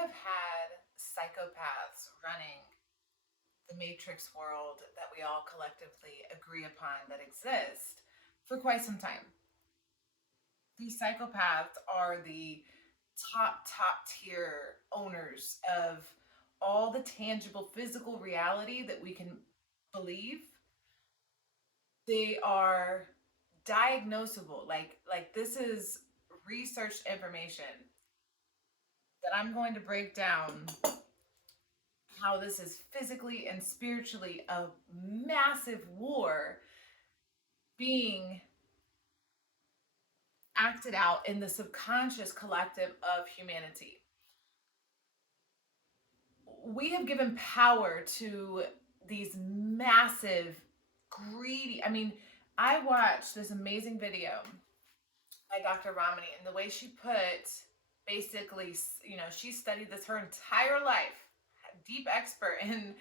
have had psychopaths running the matrix world that we all collectively agree upon that exist for quite some time. These psychopaths are the top tier owners of all the tangible physical reality that we can believe. They are diagnosable. Like this is researched information that I'm going to break down how this is physically and spiritually a massive war being acted out in the subconscious collective of humanity. We have given power to these massive, greedy. I watched this amazing video by Dr. Ramani, and the way she put basically, she studied this her entire life, deep expert in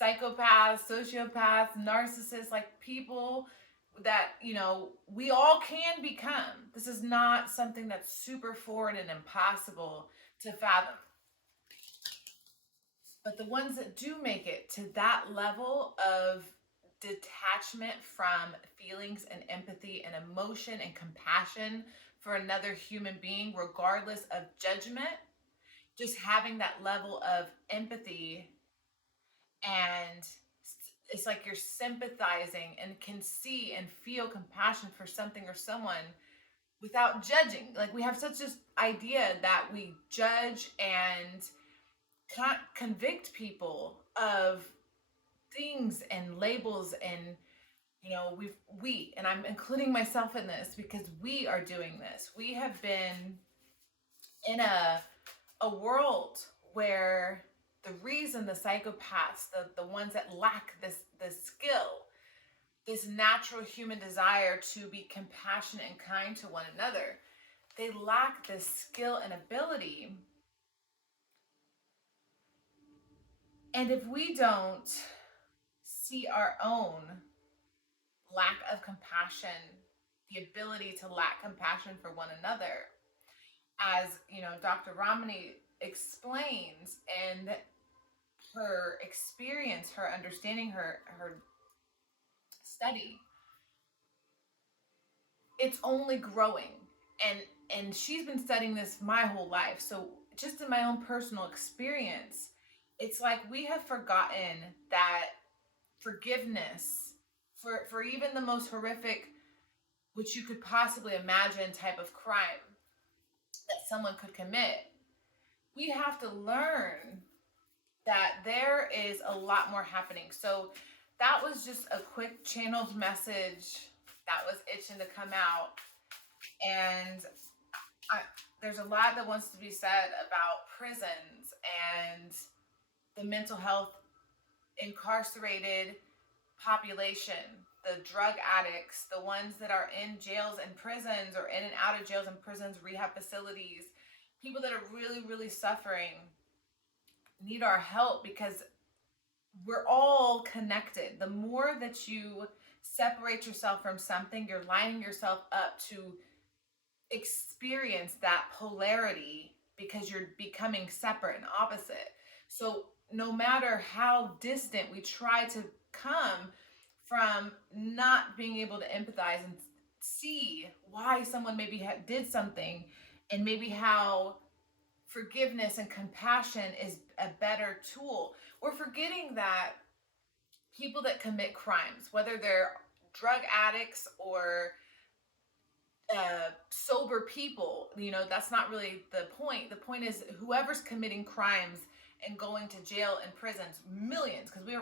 psychopaths, sociopaths, narcissists, like people that, we all can become. This is not something that's super foreign and impossible to fathom. But the ones that do make it to that level of detachment from feelings and empathy and emotion and compassion for another human being, regardless of judgment, just having that level of empathy, and it's like you're sympathizing and can see and feel compassion for something or someone without judging. Like, we have such this idea that we judge and can't convict people of things and labels, and we and I'm including myself in this because we are doing this. We have been in a world where the reason the psychopaths, the ones that lack this skill, this natural human desire to be compassionate and kind to one another, they lack this skill and ability. And if we don't see our own lack of compassion, the ability to lack compassion for one another, as Dr. Ramani explains in her experience, her understanding, her study, it's only growing. And she's been studying this my whole life. So just in my own personal experience, it's like we have forgotten that forgiveness for even the most horrific, which you could possibly imagine, type of crime that someone could commit, we have to learn that there is a lot more happening. So that was just a quick channeled message that was itching to come out. And there's a lot that wants to be said about prisons and the mental health incarcerated population, the drug addicts, the ones that are in jails and prisons, or in and out of jails and prisons, rehab facilities, people that are really, really suffering need our help, because we're all connected. The more that you separate yourself from something, you're lining yourself up to experience that polarity, because you're becoming separate and opposite. So no matter how distant we try to come from not being able to empathize and see why someone maybe did something, and maybe how forgiveness and compassion is a better tool, we're forgetting that people that commit crimes, whether they're drug addicts or sober people, that's not really the point. The point is whoever's committing crimes and going to jail and prisons, millions, because we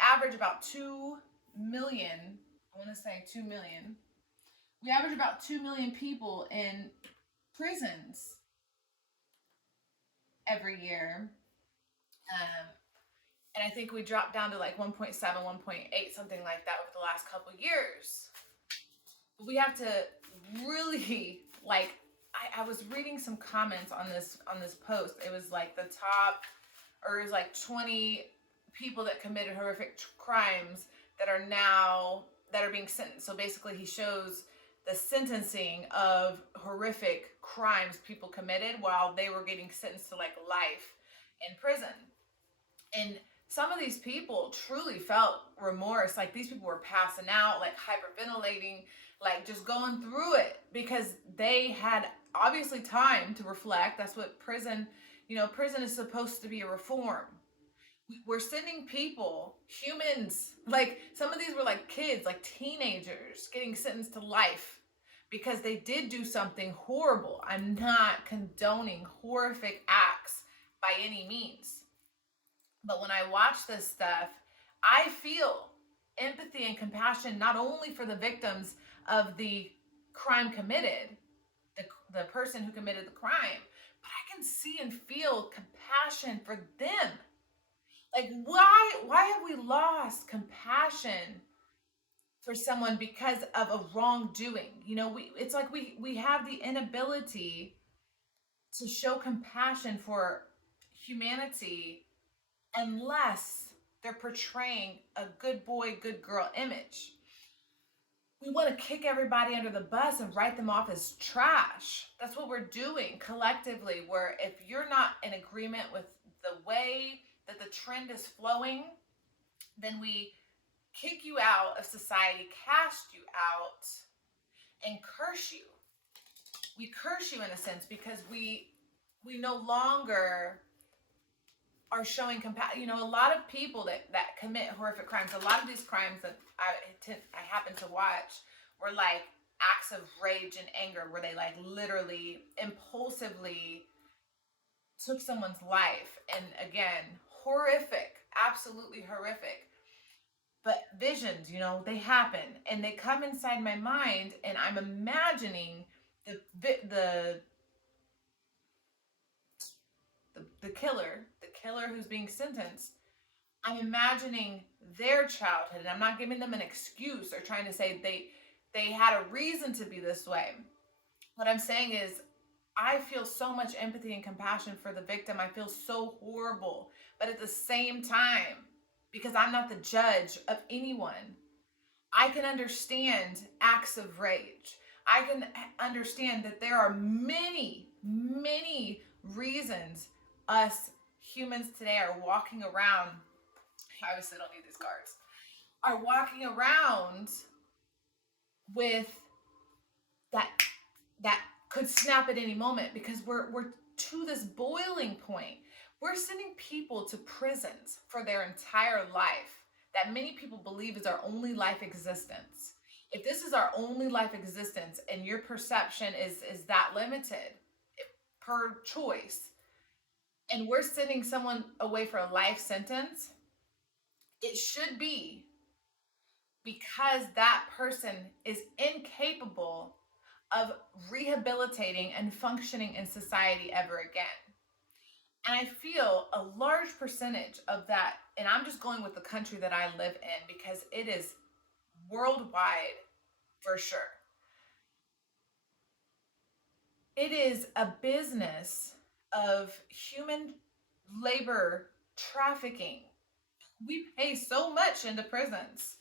average about 2 million. I want to say 2 million. We average about 2 million people in prisons every year. And I think we dropped down to like 1.7, 1.8, something like that over the last couple years. But we have to really, like, I was reading some comments on this post. It was like it was like 20 people that committed horrific crimes that are being sentenced. So basically he shows the sentencing of horrific crimes people committed while they were getting sentenced to like life in prison. And some of these people truly felt remorse. Like these people were passing out, like hyperventilating, like just going through it because they had obviously time to reflect. That's what prison, prison is supposed to be a reform. We're sending people, humans, like some of these were like kids, like teenagers getting sentenced to life because they did do something horrible. I'm not condoning horrific acts by any means. But when I watch this stuff, I feel empathy and compassion not only for the victims of the crime committed, the person who committed the crime, but I can see and feel compassion for them. Like why have we lost compassion for someone because of a wrongdoing? It's like we have the inability to show compassion for humanity unless they're portraying a good boy, good girl image. We want to kick everybody under the bus and write them off as trash. That's what we're doing collectively, where if you're not in agreement with the way that the trend is flowing, then we kick you out of society, cast you out, and curse you. We curse you in a sense because we no longer are showing compassion. A lot of people that commit horrific crimes, a lot of these crimes that I happen to watch were like acts of rage and anger where they like literally impulsively took someone's life. And again, horrific, absolutely horrific. But visions, they happen and they come inside my mind, and I'm imagining the killer who's being sentenced. I'm imagining their childhood, and I'm not giving them an excuse or trying to say they had a reason to be this way. What I'm saying is I feel so much empathy and compassion for the victim. I feel so horrible. But at the same time, because I'm not the judge of anyone, I can understand acts of rage. I can understand that there are many, many reasons us humans today are walking around. I obviously don't need these cards. Are walking around with that could snap at any moment because we're to this boiling point. We're sending people to prisons for their entire life that many people believe is our only life existence. If this is our only life existence and your perception is that limited per choice, and we're sending someone away for a life sentence, it should be because that person is incapable of rehabilitating and functioning in society ever again. And I feel a large percentage of that, and I'm just going with the country that I live in because it is worldwide for sure. It is a business of human labor trafficking. We pay so much into prisons.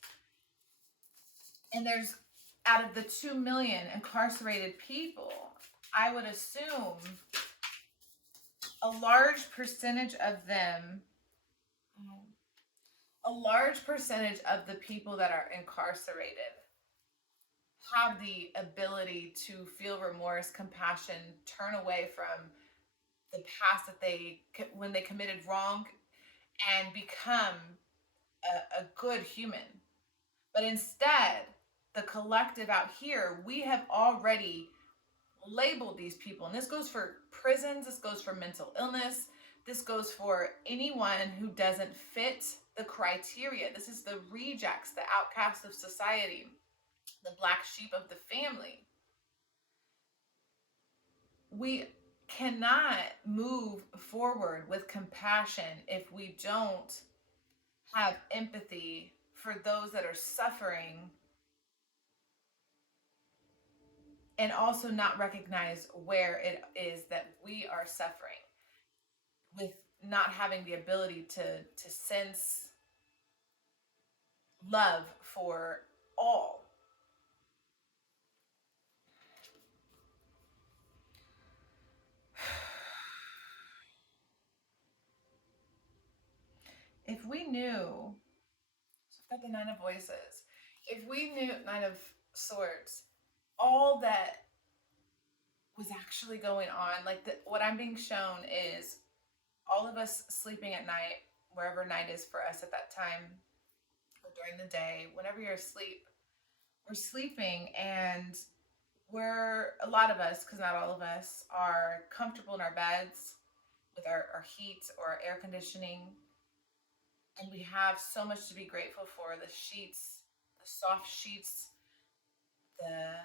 And there's, out of the 2 million incarcerated people, I would assume a large percentage of the people that are incarcerated have the ability to feel remorse, compassion, turn away from the past when they committed wrong, and become a good human. But instead, the collective out here, we have already labeled these people. And this goes for prisons, this goes for mental illness, this goes for anyone who doesn't fit the criteria. This is the rejects, the outcast of society, the black sheep of the family. We cannot move forward with compassion if we don't have empathy for those that are suffering, and also not recognize where it is that we are suffering, with not having the ability to sense love for all. If we knew, so I've got the Nine of Voices. If we knew, Nine of Swords, all that was actually going on, like what I'm being shown is all of us sleeping at night, wherever night is for us at that time, or during the day, whenever you're asleep, we're sleeping and we're, a lot of us, because not all of us, are comfortable in our beds with our heat or our air conditioning. And we have so much to be grateful for, the sheets, the soft sheets, the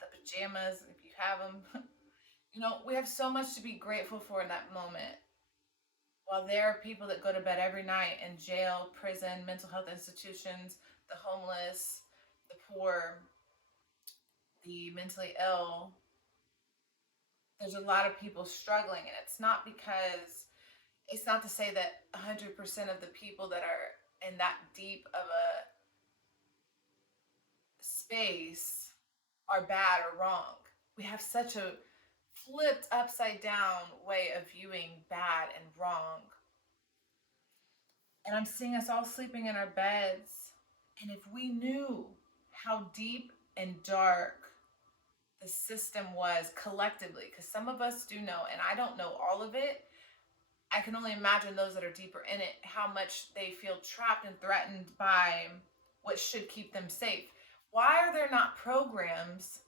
the pajamas, if you have them. We have so much to be grateful for in that moment. While there are people that go to bed every night in jail, prison, mental health institutions, the homeless, the poor, the mentally ill, there's a lot of people struggling. And it's not to say that 100% of the people that are in that deep of a space are bad or wrong. We have such a flipped upside down way of viewing bad and wrong. And I'm seeing us all sleeping in our beds. And if we knew how deep and dark the system was collectively, because some of us do know, and I don't know all of it, I can only imagine those that are deeper in it, how much they feel trapped and threatened by what should keep them safe. Why are there not programs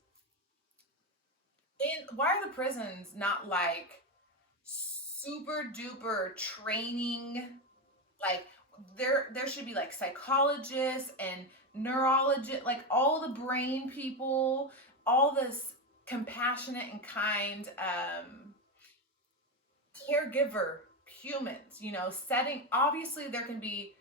why are the prisons not like super duper training? Like there should be like psychologists and neurologists, like all the brain people, all this compassionate and kind caregiver humans, setting, obviously there can be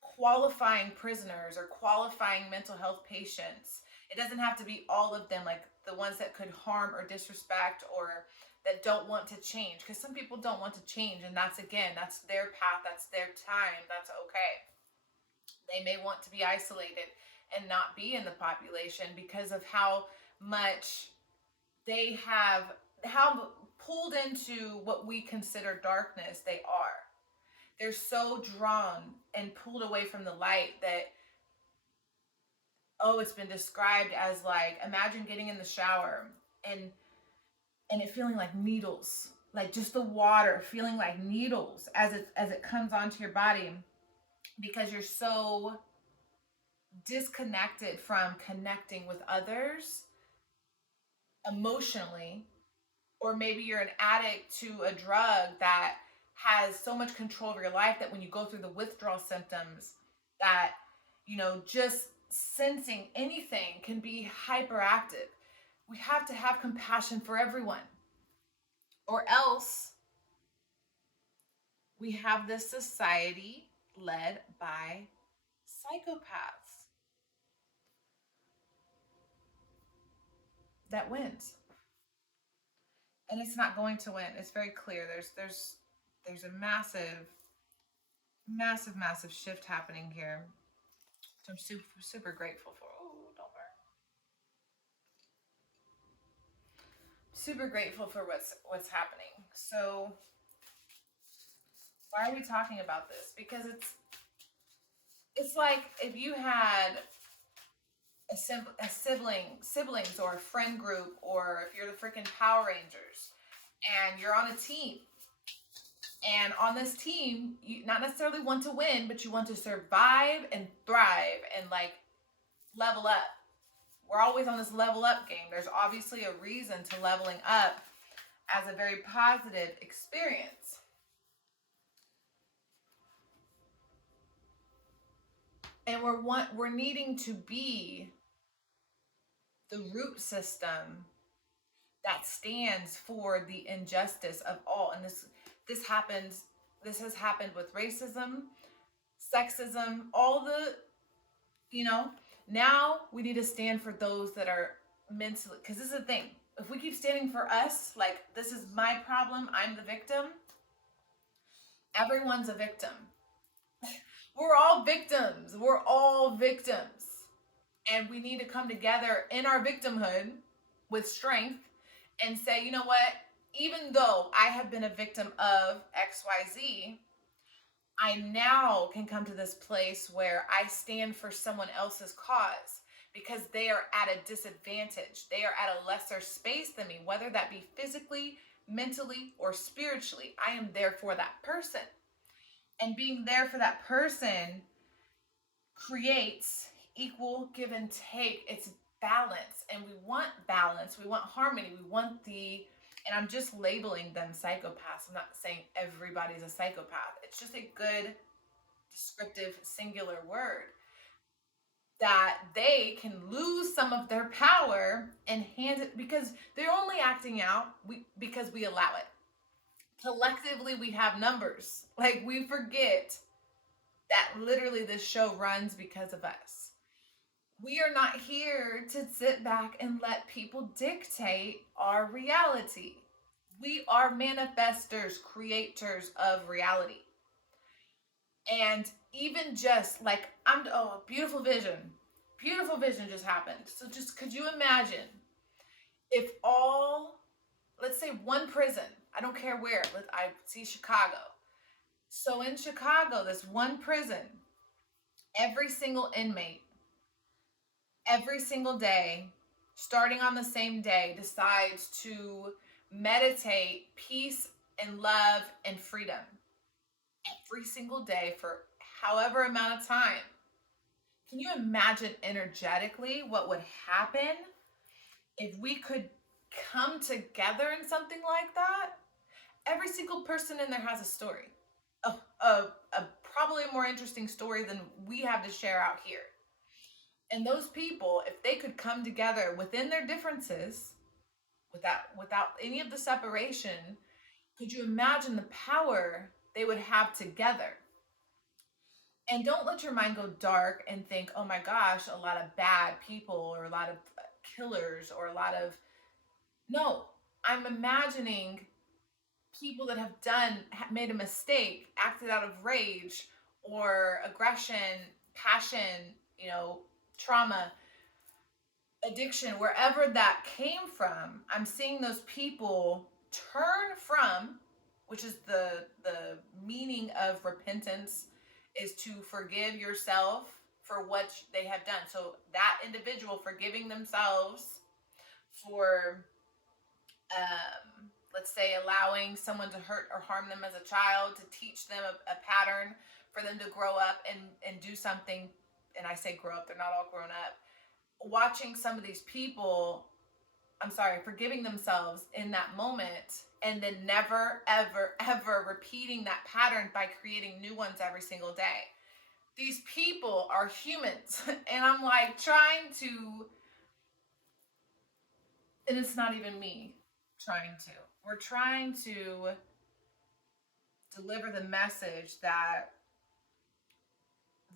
qualifying prisoners or qualifying mental health patients. It doesn't have to be all of them, like the ones that could harm or disrespect or that don't want to change, because some people don't want to change, and that's, again, that's their path, that's their time, that's okay. They may want to be isolated and not be in the population because of how much they have, how pulled into what we consider darkness they are. They're so drawn and pulled away from the light that, oh, it's been described as like, imagine getting in the shower and it feeling like needles, like just the water feeling like needles as it comes onto your body, because you're so disconnected from connecting with others emotionally. Or maybe you're an addict to a drug that has so much control over your life that when you go through the withdrawal symptoms, that, just sensing anything can be hyperactive. We have to have compassion for everyone, or else we have this society led by psychopaths that wins. And it's not going to win. It's very clear. There's a massive shift happening here. So I'm super grateful for. Oh, don't worry. Super grateful for what's happening. So why are we talking about this? Because it's like if you had siblings or a friend group, or if you're the freaking Power Rangers and you're on a team, and on this team you not necessarily want to win, but you want to survive and thrive and like level up. We're always on this level up game. There's obviously a reason to leveling up as a very positive experience. And we're needing to be the root system that stands for the injustice of all. And this happens this has happened with racism, sexism, all the, now we need to stand for those that are mentally, because this is the thing. If we keep standing for us, like this is my problem, I'm the victim, everyone's a victim. We're all victims. We're all victims. And we need to come together in our victimhood with strength and say, you know what? even though I have been a victim of XYZ, I now can come to this place where I stand for someone else's cause because they are at a disadvantage. They are at a lesser space than me, whether that be physically, mentally, or spiritually. I am there for that person. And being there for that person creates equal give and take. It's balance. And we want balance. We want harmony. We want and I'm just labeling them psychopaths. I'm not saying everybody's a psychopath. It's just a good descriptive singular word that they can lose some of their power and hand it because they're only acting out because we allow it. Collectively, we have numbers. Like, we forget that literally this show runs because of us. We are not here to sit back and let people dictate our reality. We are manifestors, creators of reality. And even just like, beautiful vision. Beautiful vision just happened. So just could you imagine if let's say one prison, I don't care where, I see Chicago. So in Chicago, this one prison, every single inmate, every single day, starting on the same day, decides to meditate peace and love and freedom every single day for however amount of time. Can you imagine energetically what would happen if we could come together in something like that? Every single person in there has a story. Probably a more interesting story than we have to share out here. And those people, if they could come together within their differences, without any of the separation, could you imagine the power they would have together? And don't let your mind go dark and think, oh my gosh, a lot of bad people or a lot of killers or a lot of... No, I'm imagining people that have made a mistake, acted out of rage or aggression, passion, trauma, addiction, wherever that came from. I'm seeing those people turn from, which is the meaning of repentance, is to forgive yourself for what they have done. So that individual forgiving themselves for, let's say, allowing someone to hurt or harm them as a child, to teach them a pattern for them to grow up and do something. And I say grow up, they're not all grown up. Watching some of these people, forgiving themselves in that moment, and then never, ever, ever repeating that pattern by creating new ones every single day. These people are humans. And I'm like trying to, and it's not even me trying to. We're trying to deliver the message that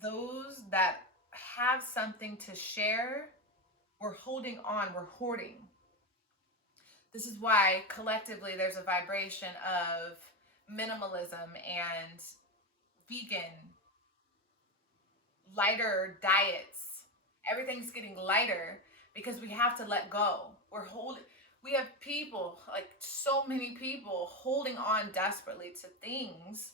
those that have something to share, we're holding on, we're hoarding. This is why collectively there's a vibration of minimalism and vegan, lighter diets. Everything's getting lighter because we have to let go. We have people, like so many people, holding on desperately to things,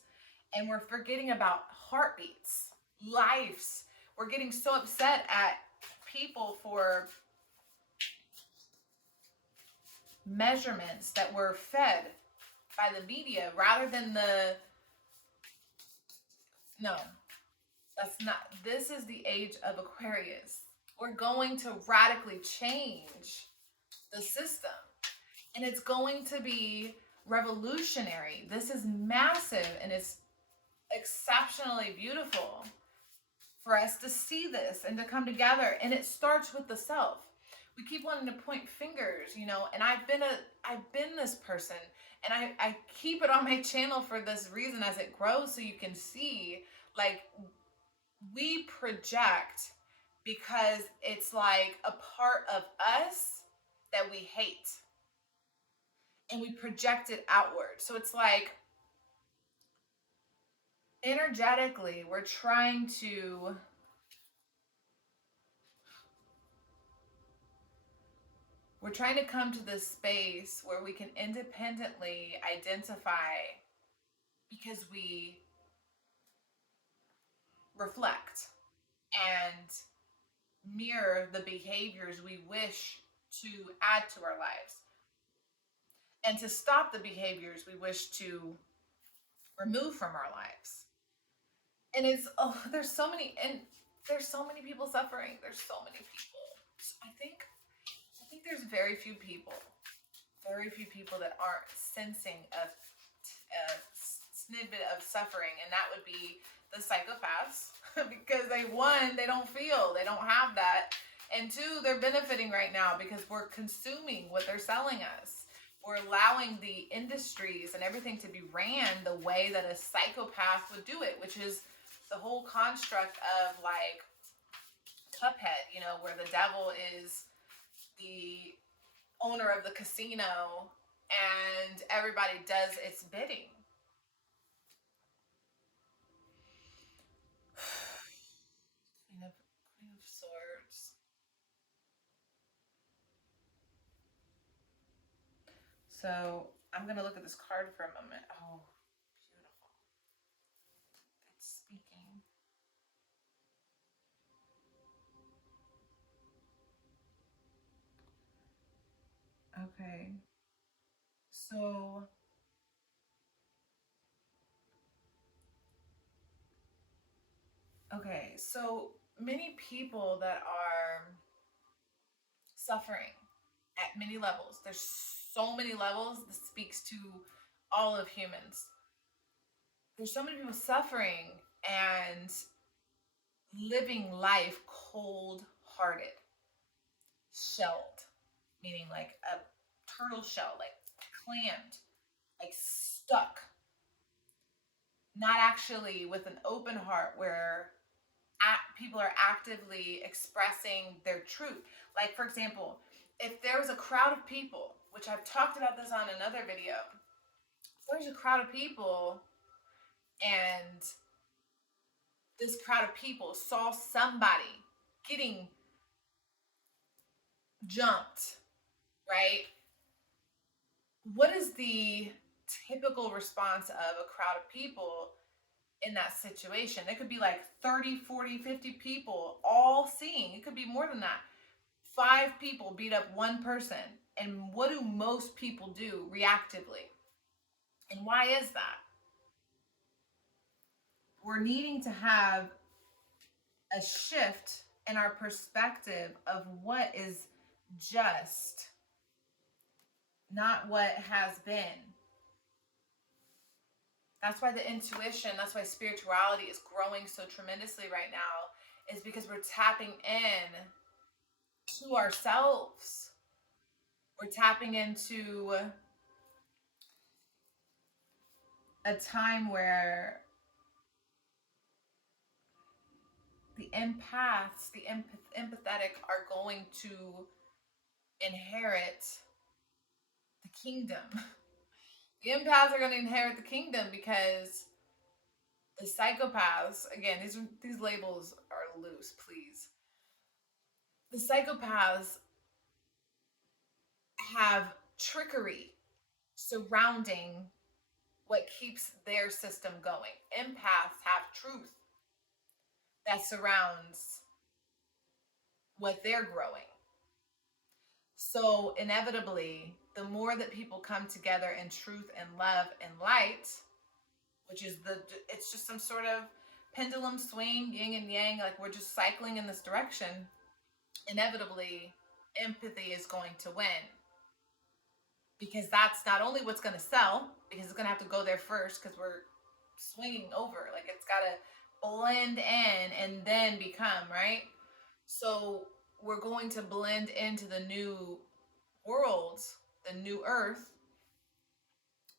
and we're forgetting about heartbeats, lives. We're getting so upset at people for measurements that were fed by the media rather than this is the age of Aquarius. We're going to radically change the system, and it's going to be revolutionary. This is massive, and it's exceptionally beautiful for us to see this and to come together. And it starts with the self. We keep wanting to point fingers, and I've been this person, and I keep it on my channel for this reason as it grows, so you can see, like, we project because it's like a part of us that we hate, and we project it outward. So it's like energetically we're trying We're trying to come to this space where we can independently identify because we reflect and mirror the behaviors we wish to add to our lives, and to stop the behaviors we wish to remove from our lives. And it's, oh, there's so many people suffering. There's so many people. I think there's very few people that aren't sensing a snippet of suffering, and that would be the psychopaths. Because they don't feel, they don't have that, and two, they're benefiting right now because we're consuming what they're selling us. We're allowing the industries and everything to be ran the way that a psychopath would do it, which is the whole construct of like Cuphead, where the devil is the owner of the casino and everybody does its bidding. Queen of Swords. So I'm going to look at this card for a moment. Oh, beautiful. It's speaking. Okay. So, okay. So many people that are suffering at many levels. There's so many levels. This speaks to all of humans. There's so many people suffering and living life cold hearted, shelled, meaning like a turtle shell, like clammed, like stuck, not actually with an open heart where people are actively expressing their truth. Like, for example, if there was a crowd of people, which I've talked about this on another video, if there's a crowd of people and this crowd of people saw somebody getting jumped, right? What is the typical response of a crowd of people in that situation? It could be like 30, 40, 50 people all seeing. It could be more than that. 5 people beat up one person. And what do most people do reactively? And why is that? We're needing to have a shift in our perspective of what is just, not what has been. That's why the intuition, that's why spirituality is growing so tremendously right now, is because we're tapping in to ourselves. We're tapping into a time where the empaths, the empathetic are going to inherit the kingdom. The empaths are going to inherit the kingdom because the psychopaths, again, these labels are loose, please. The psychopaths have trickery surrounding what keeps their system going. Empaths have truth that surrounds what they're growing. So inevitably, the more that people come together in truth and love and light, which is it's just some sort of pendulum swing, yin and yang, like we're just cycling in this direction, inevitably empathy is going to win. Because that's not only what's going to sell, because it's going to have to go there first because we're swinging over. Like it's got to blend in and then become, right? So we're going to blend into the new world, the new earth,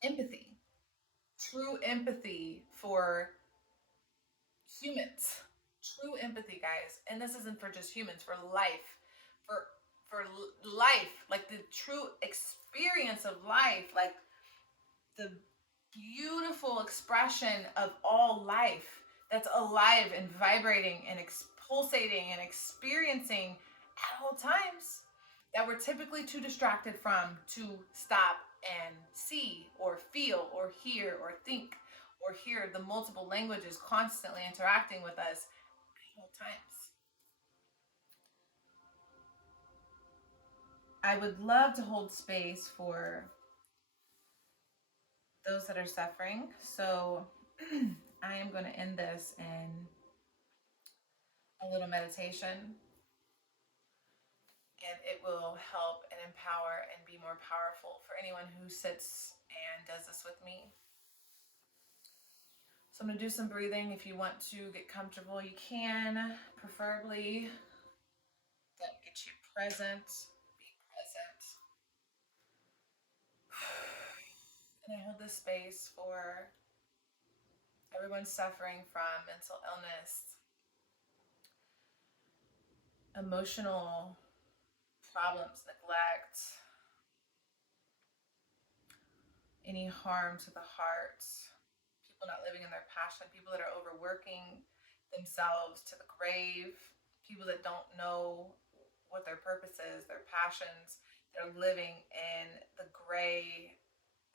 empathy, true empathy for humans, true empathy, guys. And this isn't for just humans, for life, for life, like the true experience of life, like the beautiful expression of all life that's alive and vibrating and pulsating and experiencing at all times. that we're typically too distracted from to stop and see or feel or hear or think or hear the multiple languages constantly interacting with us at all times. I would love to hold space for those that are suffering. So I am going to end this in a little meditation, and it will help and empower and be more powerful for anyone who sits and does this with me. So I'm going to do some breathing. If you want to get comfortable, you can. Preferably, that gets you present. Be present. And I hold this space for everyone suffering from mental illness, emotional problems, neglect, any harm to the heart, people not living in their passion, people that are overworking themselves to the grave, people that don't know what their purpose is, their passions. They're living in the gray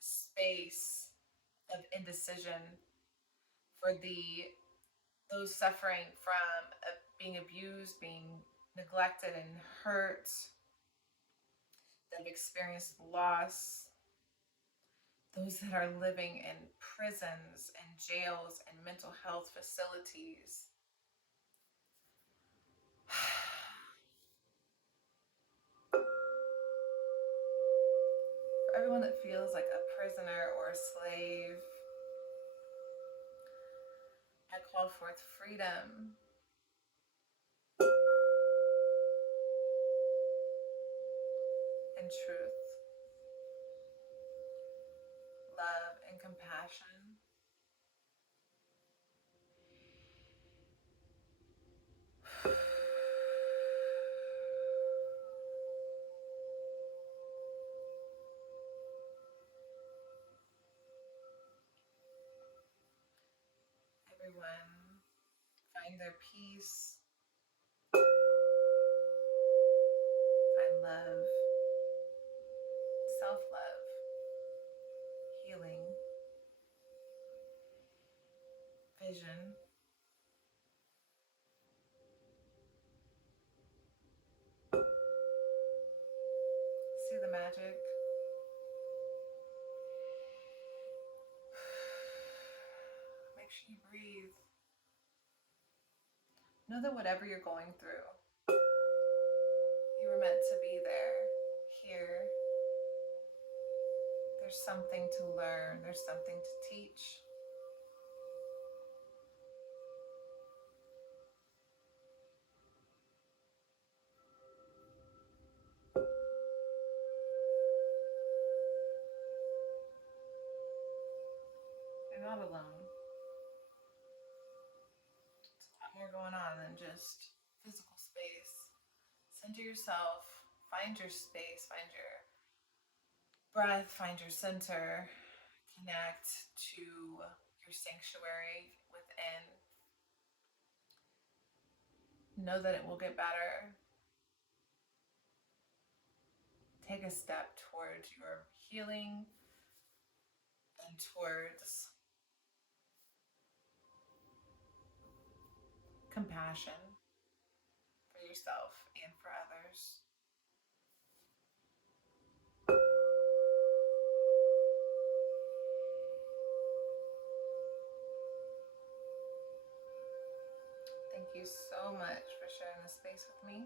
space of indecision. For those suffering from being abused, being neglected and hurt, that have experienced loss, those that are living in prisons and jails and mental health facilities. For everyone that feels like a prisoner or a slave, I call forth freedom. And truth, love, and compassion. Everyone find their peace, find love, self-love, healing, vision. See the magic. Make sure you breathe. Know that whatever you're going through, you were meant to be there, here. There's something to learn, there's something to teach. You're not alone. There's a lot more going on than just physical space. Center yourself, find your space, find your breath, find your center, connect to your sanctuary within. Know that it will get better. Take a step towards your healing and towards compassion for yourself and for others. Thank you so much for sharing this space with me.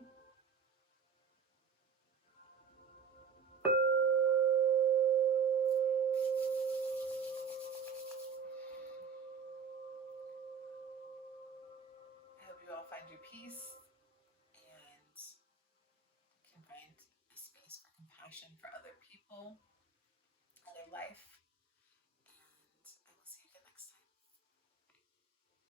I hope you all find your peace and can find a space for compassion for other people, other life.